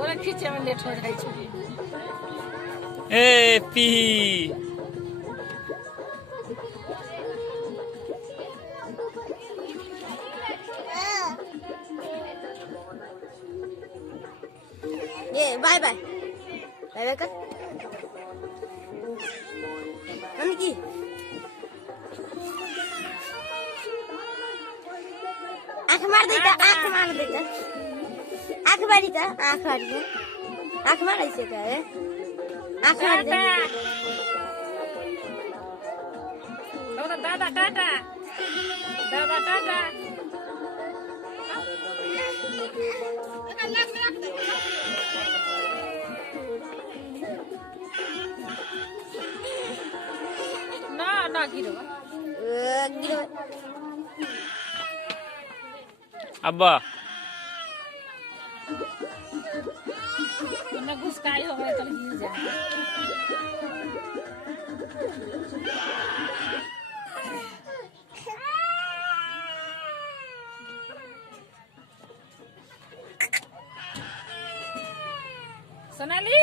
ওরা খিচে আমার লেট হয়ে যাচ্ছে A P bye bye bye bye কর আমি কি आँख मार देता आँख मार देता आँख मारिता आँख मारिता आँख माराइसे का है आँख मार दे दादा टाटा दादा टाटा ना ना गिरो गिरो अब्बा ना घुसकाई हो गए तो गिर जाए सोनाली